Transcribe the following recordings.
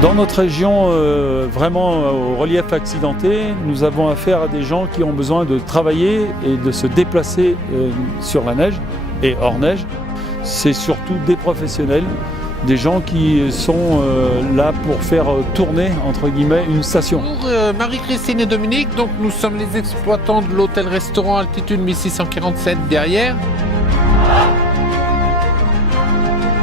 Dans notre région, vraiment au relief accidenté, nous avons affaire à des gens qui ont besoin de travailler et de se déplacer sur la neige et hors neige. C'est surtout des professionnels, des gens qui sont là pour faire tourner, entre guillemets, une station. Bonjour Marie-Christine et Dominique, donc nous sommes les exploitants de l'hôtel-restaurant Altitude 1647 derrière.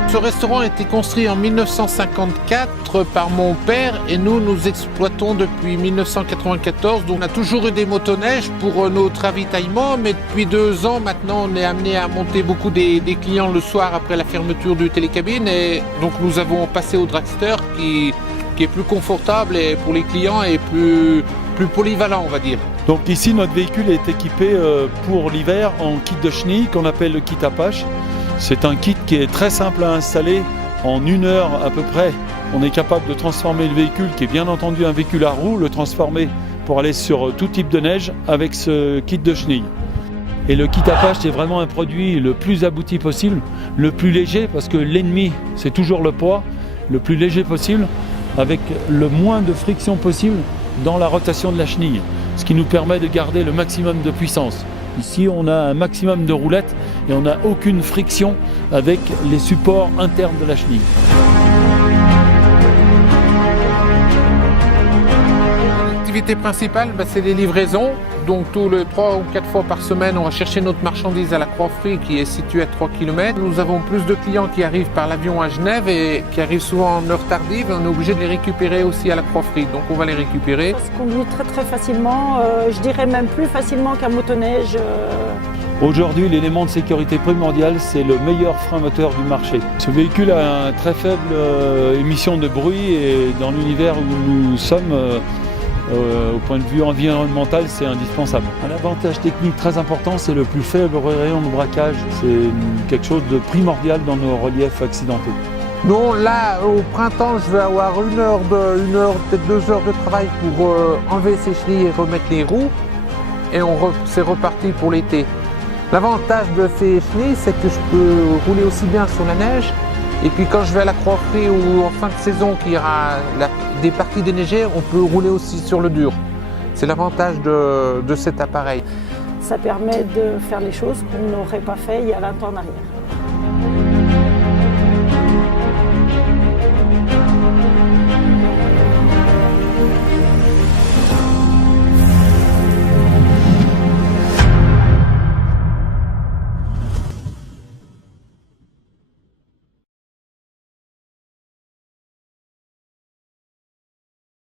Ce restaurant a été construit en 1954 par mon père et nous exploitons depuis 1994. Donc on a toujours eu des motoneiges pour notre ravitaillement, mais depuis 2 ans maintenant on est amené à monter beaucoup des clients le soir après la fermeture du télécabine, et donc nous avons passé au dragster qui est plus confortable et pour les clients et plus polyvalent, on va dire. Donc ici notre véhicule est équipé pour l'hiver en kit de chenilles qu'on appelle le kit Apache. C'est un kit qui est très simple à installer. En 1 heure à peu près, on est capable de transformer le véhicule, qui est bien entendu un véhicule à roues, le transformer pour aller sur tout type de neige avec ce kit de chenilles. Et le kit Apache, c'est vraiment un produit le plus abouti possible, le plus léger, parce que l'ennemi, c'est toujours le poids, le plus léger possible, avec le moins de friction possible dans la rotation de la chenille, ce qui nous permet de garder le maximum de puissance. Ici, on a un maximum de roulettes et on n'a aucune friction avec les supports internes de la chenille. L'activité principale, c'est les livraisons. Donc tous les 3 ou 4 fois par semaine, on va chercher notre marchandise à la Croix-Frie qui est située à 3 km. Nous avons plus de clients qui arrivent par l'avion à Genève et qui arrivent souvent en heure tardive. On est obligé de les récupérer aussi à la Croix-Frie, donc on va les récupérer. Ça se conduit très facilement, je dirais même plus facilement qu'un motoneige. Aujourd'hui, l'élément de sécurité primordial, c'est le meilleur frein moteur du marché. Ce véhicule a une très faible émission de bruit et dans l'univers où nous sommes, au point de vue environnemental, c'est indispensable. Un avantage technique très important, c'est le plus faible rayon de braquage. C'est quelque chose de primordial dans nos reliefs accidentés. Non, là, au printemps, je vais avoir 1 heure, peut-être 2 heures de travail pour enlever ces chenilles et remettre les roues. Et c'est reparti pour l'été. L'avantage de ces chenilles, c'est que je peux rouler aussi bien sur la neige. Et puis quand je vais à la Croix-Frie ou en fin de saison, qu'il y aura des parties déneigées, on peut rouler aussi sur le dur. C'est l'avantage de cet appareil. Ça permet de faire les choses qu'on n'aurait pas fait il y a 20 ans en arrière.